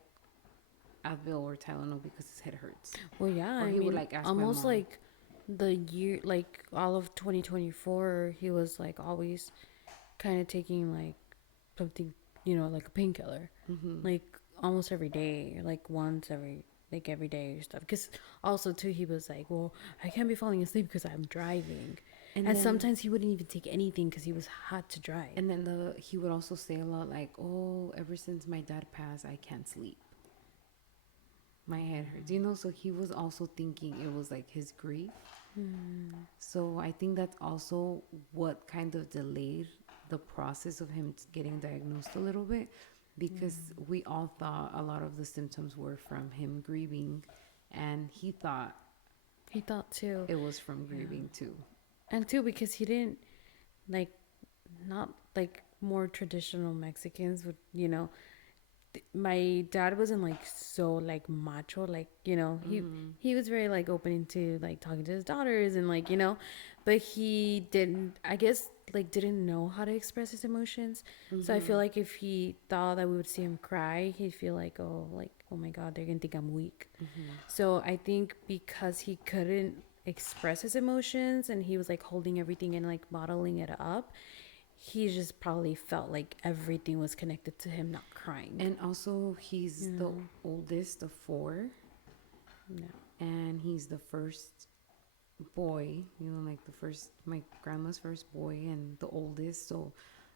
Advil or Tylenol because his head hurts. Well, yeah, Or I he would, mean, like, ask my almost mom. like the year, like all of 2024, he was like always kind of taking like something, you know, like a painkiller, like almost every day, like once every, like every day or stuff. Because also too, he was like, well, I can't be falling asleep because I'm driving. And And then- sometimes he wouldn't even take anything because he was hot to drive. And then he would also say a lot like, oh, ever since my dad passed, I can't sleep. My head hurts, you know. So he was also thinking it was like his grief. So I think that's also what kind of delayed the process of him getting diagnosed a little bit, because we all thought a lot of the symptoms were from him grieving, and he thought He thought too. it was from grieving too. And too, because he didn't, like, not like more traditional Mexicans would, you know. My dad wasn't like so like macho, like, you know, he was very like open into like talking to his daughters and like, you know, but he didn't, I guess, like didn't know how to express his emotions. So I feel like if he thought that we would see him cry, he'd feel like, oh, like, oh my God, they're gonna think I'm weak. So I think because he couldn't express his emotions and he was like holding everything and like bottling it up, he just probably felt like everything was connected to him not crying. And also, he's the oldest of four, and he's the first boy, you know, like my grandma's first boy, and the oldest. So,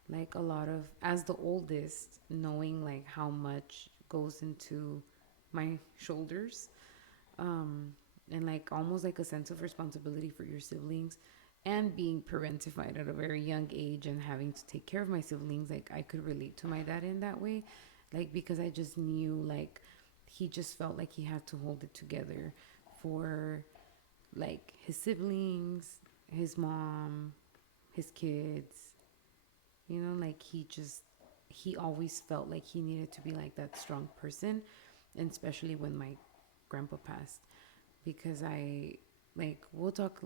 like, a lot of, as the oldest, knowing like how much goes into my shoulders, and like almost like a sense of responsibility for your siblings, and being parentified at a very young age and having to take care of my siblings. Like I could relate to my dad in that way, like because I just knew like he just felt like he had to hold it together for like his siblings, his mom, his kids. You know, like he always felt like he needed to be like that strong person, and especially when my grandpa passed, because I like we'll talk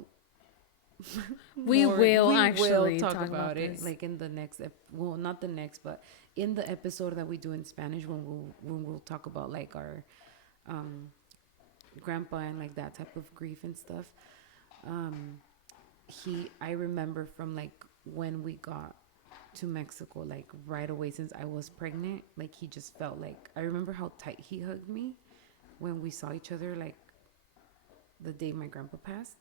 We more. will We actually will talk talk about about it this. like in the next well, not the next, but in the episode that we do in Spanish, when we'll talk about like our um grandpa and like that type of grief and stuff. um I remember from like when we got to Mexico, like right away, since I was pregnant, like he just felt like, I remember how tight he hugged me when we saw each other, like the day my grandpa passed.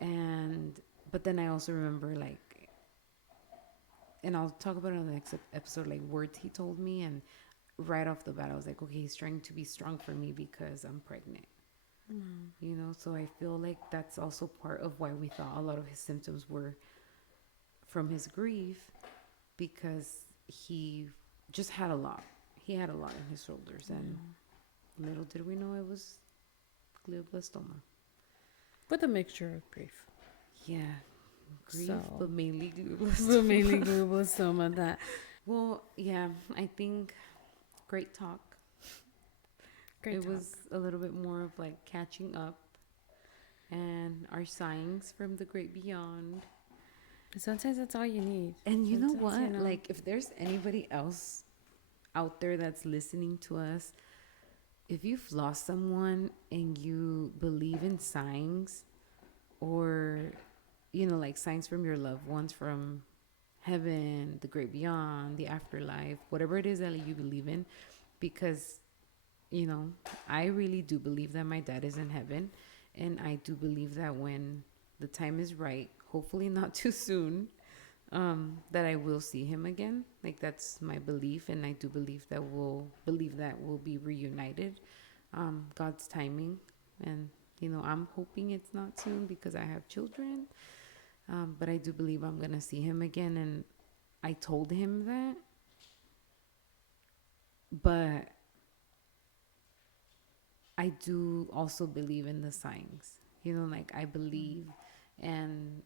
And but then I also remember like, and I'll talk about it on the next episode, like words he told me. And right off the bat I was like, okay, he's trying to be strong for me because I'm pregnant. You know, so I feel like that's also part of why we thought a lot of his symptoms were from his grief, because he just had a lot. He had a lot in his shoulders, and little did we know it was glioblastoma. With a mixture of grief. Yeah, grief, So, but mainly but glioblastoma. mainly glioblastoma. That Well, yeah, I think great talk. great It talk. was a little bit more of like catching up and our signs from the great beyond. Sometimes that's all you need. And you know Sometimes, what? Like, if there's anybody else out there that's listening to us, if you've lost someone and you believe in signs, or, you know, like signs from your loved ones, from heaven, the great beyond, the afterlife, whatever it is that you believe in, because, you know, I really do believe that my dad is in heaven. And I do believe that when the time is right, hopefully not too soon, that I will see him again. Like that's my belief, and I do believe that we'll be reunited. God's timing, and you know, I'm hoping it's not soon because I have children. But I do believe I'm gonna see him again, and I told him that. But I do also believe in the signs. You know, like I believe, and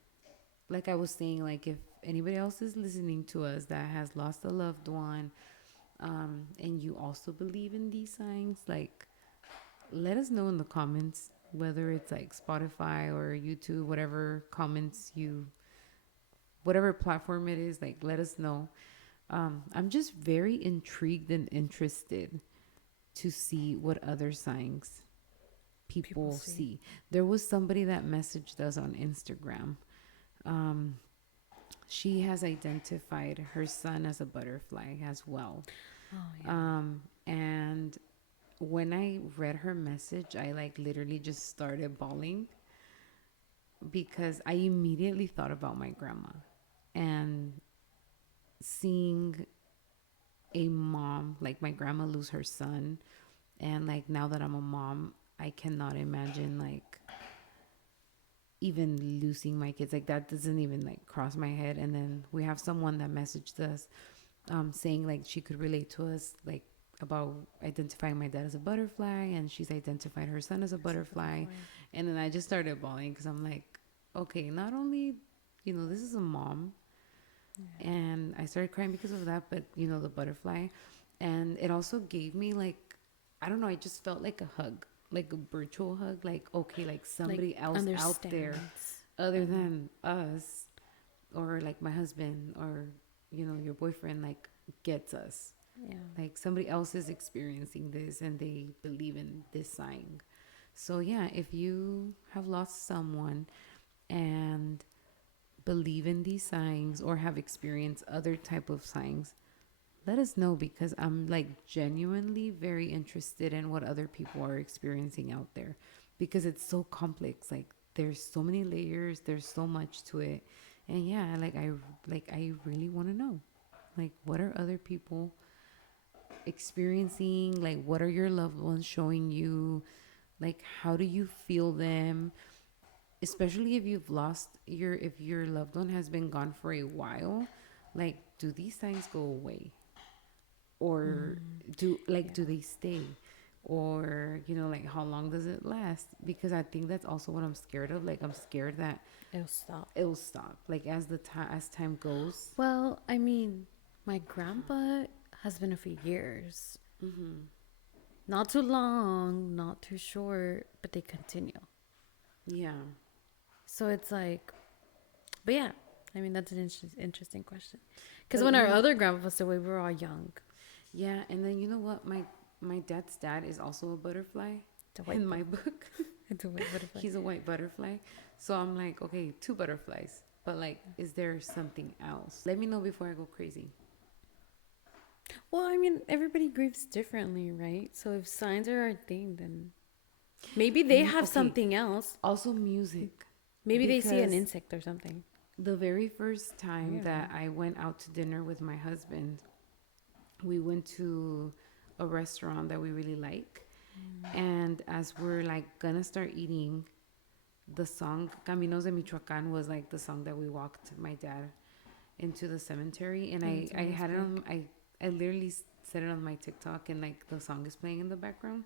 like I was saying, like if anybody else is listening to us that has lost a loved one, and you also believe in these signs, like let us know in the comments, whether it's like Spotify or YouTube, whatever comments you, whatever platform it is, like let us know. I'm just very intrigued and interested to see what other signs people see. There was somebody that messaged us on Instagram. Um, she has identified her son as a butterfly as well. Oh, yeah. And when I read her message, I like literally just started bawling because I immediately thought about my grandma and seeing a mom, like my grandma, lose her son. And like now that I'm a mom, I cannot imagine like even losing my kids. Like that doesn't even like cross my head. And then we have someone that messaged us, saying like she could relate to us, like about identifying my dad as a butterfly, and she's identified her son as a butterfly. And then I just started bawling because I'm like, okay, not only, you know, this is a mom, and I started crying because of that, but you know, the butterfly. And it also gave me like, I don't know, I just felt like a hug, like a virtual hug, like okay, like somebody else out there Understands. other than us, or like my husband, or you know, your boyfriend, like gets us. Yeah. Like somebody else is experiencing this and they believe in this sign. So yeah, if you have lost someone and believe in these signs or have experienced other type of signs, let us know, because I'm like genuinely very interested in what other people are experiencing out there, because it's so complex. Like there's so many layers, there's so much to it. And yeah, like I really want to know, like what are other people experiencing, like what are your loved ones showing you, like how do you feel them, especially if you've lost if your loved one has been gone for a while, like do these signs go away, or do they stay, or like how long does it last? Because I think that's also what I'm scared of. Like I'm scared that it'll stop like as time goes. Well, I mean, my grandpa has been a few years. Not too long, not too short, but they continue. Yeah. So it's like, but yeah, I mean, that's an interesting question. Because But when our you know- other grandpa passed away, we were all young. Yeah, and then you know what? My dad's dad is also a butterfly The white in my book. It's a white butterfly. He's a white butterfly. So I'm like, okay, 2 butterflies. But like, is there something else? Let me know before I go crazy. Well, I mean, everybody grieves differently, right? So if signs are our thing, then maybe they have Okay. something else. Also music. Maybe they see an Because insect or something. the very first time Yeah. that I went out to dinner with my husband, we went to a restaurant that we really like. And as we're like gonna start eating, the song Caminos de Michoacán was like the song that we walked my dad into the cemetery. And I had it on, I literally said it on my TikTok, and like the song is playing in the background.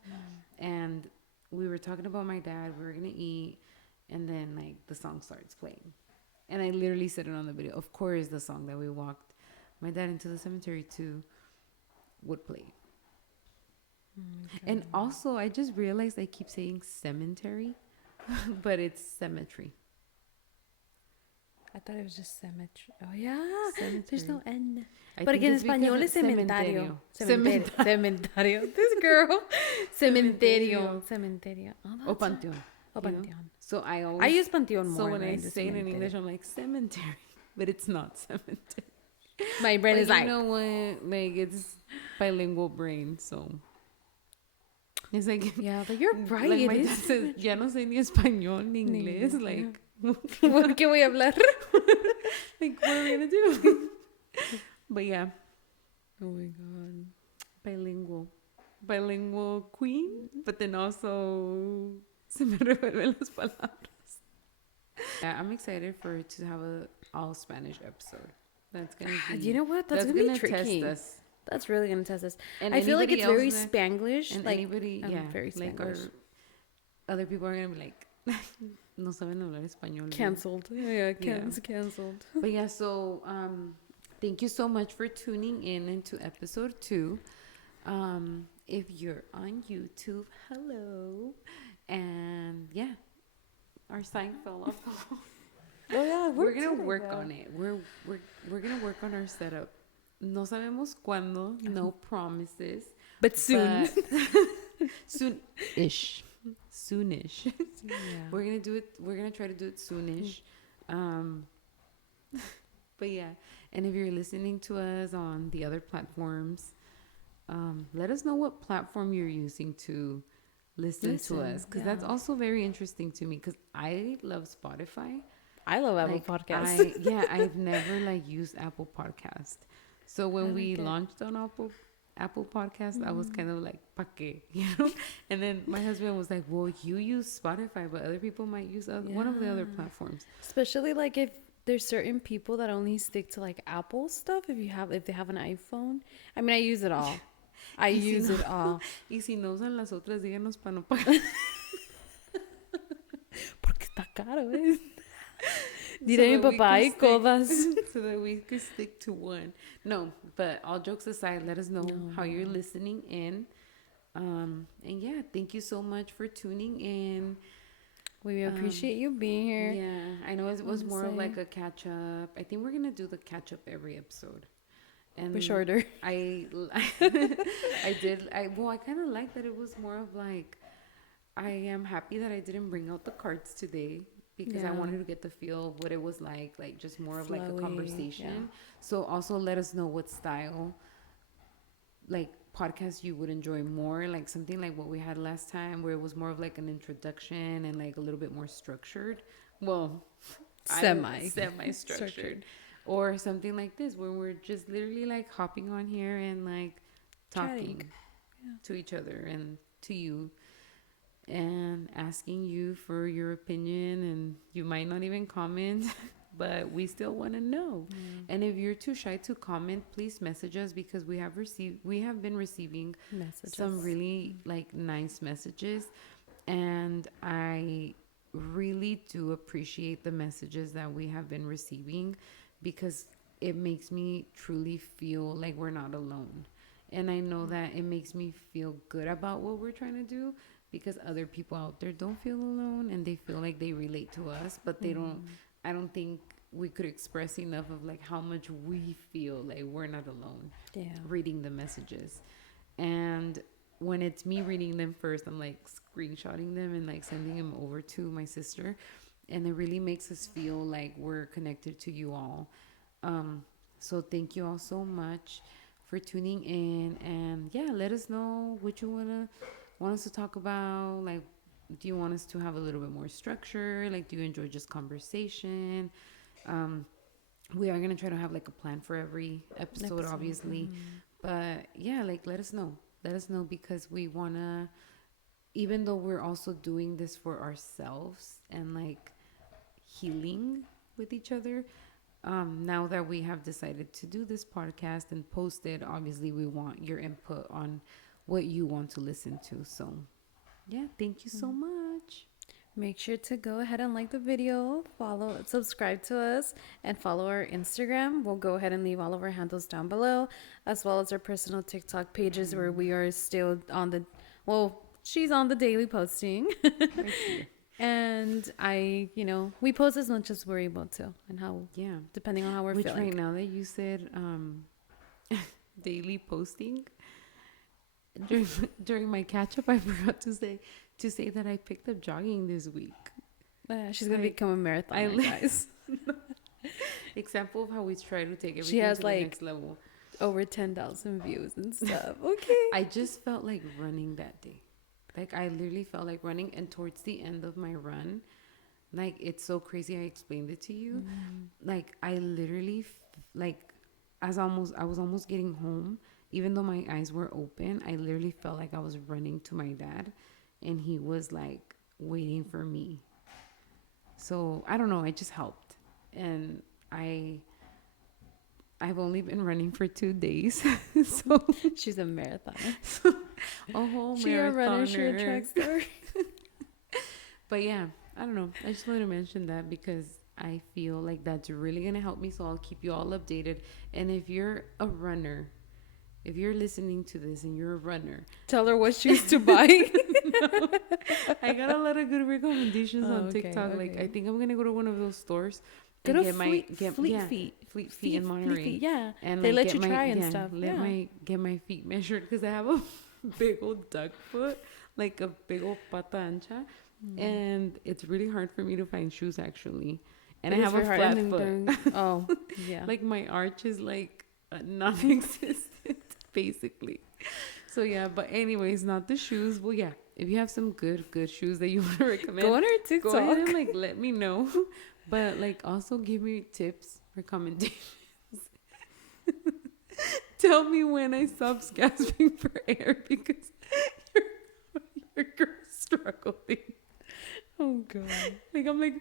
And we were talking about my dad, we were gonna eat, and then like the song starts playing. And I literally said it on the video. Of course, the song that we walked my dad into the cemetery to would play. And also, I just realized I keep saying cemetery, but it's cemetery. I thought it was just cemetery. Oh, yeah. There's no Cemetery. N. I But think again, it's because español it's es cementario. cementerio. Cementario. This girl. Cementerio. Cementerio. Oh, Or that's panteón. Oh, you know? panteón. So I always. I use panteón more. So when than I just say it in cementerio. English, I'm like cemetery, but it's not cemetery. My brain But is you like, know what? Like it's bilingual brain, so it's like. yeah, but you're right. Like It my dad is. says, ya no sé ni español ni Ni inglés. inglés, Like, ¿Por qué voy a hablar? like what are we gonna do? But yeah, Oh my god. bilingual queen, but then also se me revuelven las palabras. Yeah, I'm excited to have a all Spanish episode. That's gonna be. You know what? That's gonna be tricky. test us. That's really gonna test us. And I feel like anybody it's very else that- Spanglish. And like anybody, I'm yeah, very like Spanglish. other people are gonna be like, no saben hablar español. Cancelled. Yeah, Yeah. canceled. But yeah, so thank you so much for tuning in into episode 2. If you're on YouTube, hello. And yeah, our sign fell off the wall. Oh yeah, We're gonna work on it. We're gonna work on our setup. No sabemos cuándo, no promises. but soon. But soon-ish. Soonish. Yeah. We're gonna do it. We're gonna try to do it soonish. But yeah, and if you're listening to us on the other platforms, let us know what platform you're using to listen to us, because that's yeah. also very interesting to me. Because I love Spotify. I love Apple Like, Podcasts. I've never like used Apple Podcast. So when we like it. launched on Apple Podcast, I was kind of like, "Pa qué?" You know. And then my husband was like, "Well, you use Spotify, but other people might use one of the other Yeah. platforms." Especially like if there's certain people that only stick to like Apple stuff. If they have an iPhone, I mean, I use it all. I Y si use no- it all. Y si no usan las otras, díganos para no pagar. Porque está caro, ¿eh? So Diré mi that we papá can y stick- codas. So that we could stick to one. No, but all jokes aside, let us know how you're listening in. And yeah, thank you so much for tuning in. We appreciate you being here. Yeah, I know it was more of say. like a catch up. I think we're gonna do the catch up every episode. And We're shorter. I kind of like that it was more of like, I am happy that I didn't bring out the cards today, because I Yeah. wanted to get the feel of what it was like just more of like a Flowy, conversation. yeah. So also let us know what style like podcast you would enjoy more, like something like what we had last time, where it was more of like an introduction and like a little bit more structured. Well, semi structured. Structured. Or something like this, where we're just literally like hopping on here and like talking Chatting. to each other and to you and asking you for your opinion. And you might not even comment, but we still want to know. And if you're too shy to comment, please message us, because we have been receiving Messages. some really like nice messages, and I really do appreciate the messages that we have been receiving, because it makes me truly feel like we're not alone. And I know that it makes me feel good about what we're trying to do, because other people out there don't feel alone and they feel like they relate to us, but they don't. I don't think we could express enough of like how much we feel like we're not alone Yeah. reading the messages. And when it's me reading them first, I'm like screenshotting them and like sending them over to my sister, and it really makes us feel like we're connected to you all. So thank you all so much for tuning in, and yeah, let us know what you want us to talk about. Like, do you want us to have a little bit more structure? Like, do you enjoy just conversation? We are gonna try to have like a plan for every episode. Obviously. But yeah, like let us know. Let us know, because we wanna, even though we're also doing this for ourselves and like healing with each other, now that we have decided to do this podcast and post it, obviously we want your input on what you want to listen to. So yeah, thank you so much. Make sure to go ahead and like the video, subscribe to us, and follow our Instagram. We'll go ahead and leave all of our handles down below, as well as our personal TikTok pages where we are still on the, well, she's on the daily posting. And we post as much as we're able to, and how, Yeah. depending on how we're Which feeling. right now that you said daily posting, during my catch up, I forgot to say that I picked up jogging this week. She's gonna become a marathoner, guys. Example of how we try to take She everything has to the like next level. over 10,000 views and stuff. Okay. I just felt like running that day. Like I literally felt like running, and towards the end of my run, like it's so crazy. I explained it to you. Like I literally like I was almost getting home, even though my eyes were open. I literally felt like I was running to my dad, and he was like waiting for me. So I don't know. It just helped, and I've only been running for 2 days, so She's a marathoner. a whole She a runner, she a marathoner. track star. But yeah, I don't know. I just wanted to mention that because I feel like that's really gonna help me. So I'll keep you all updated. And if you're a runner, if you're listening to this and you're a runner, Tell her what shoes to buy. I got a lot of good recommendations on okay, TikTok. Like okay. I think I'm gonna go to one of those stores Go and to Fleet Feet Feet in Monterey. yeah. And They like, let get you try and yeah, stuff. Let Yeah. get my feet measured, because I have a big old duck foot, like a big old pata ancha, and it's really hard for me to find shoes actually. And I It is have a very hard. flat And foot. then- Oh, yeah. Like my arch is like non-existent, basically. So yeah, but anyways, not the shoes. Well, yeah, if you have some good shoes that you want to recommend, Go on her go ahead TikTok. and like let me know. But like also give me tips, recommendations. Tell me when I stop gasping for air, because your girl's struggling. Oh, God. Like I'm like,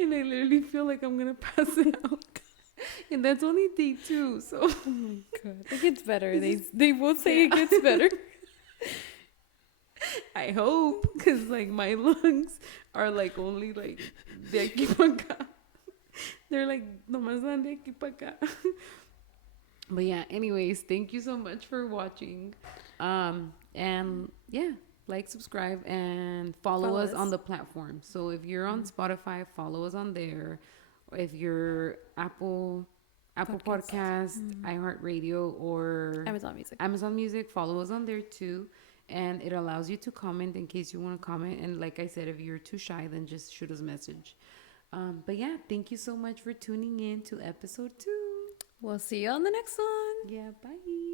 and I literally feel like I'm gonna pass out. And that's only day 2, so Oh, my God. It gets better. They will say it gets better. I hope, because like my lungs are like only like de aquí pa acá. They're like nomás dan de aquí pa acá. But yeah, anyways, thank you so much for watching. And yeah, like, subscribe, and follow us on the platform. So if you're on Spotify, follow us on there. If you're Apple Podcast, iHeartRadio, or Amazon Music, follow us on there too. And it allows you to comment in case you want to comment. And like I said, if you're too shy, then just shoot us a message. But yeah, thank you so much for tuning in to episode 2. We'll see you on the next one. Yeah, bye.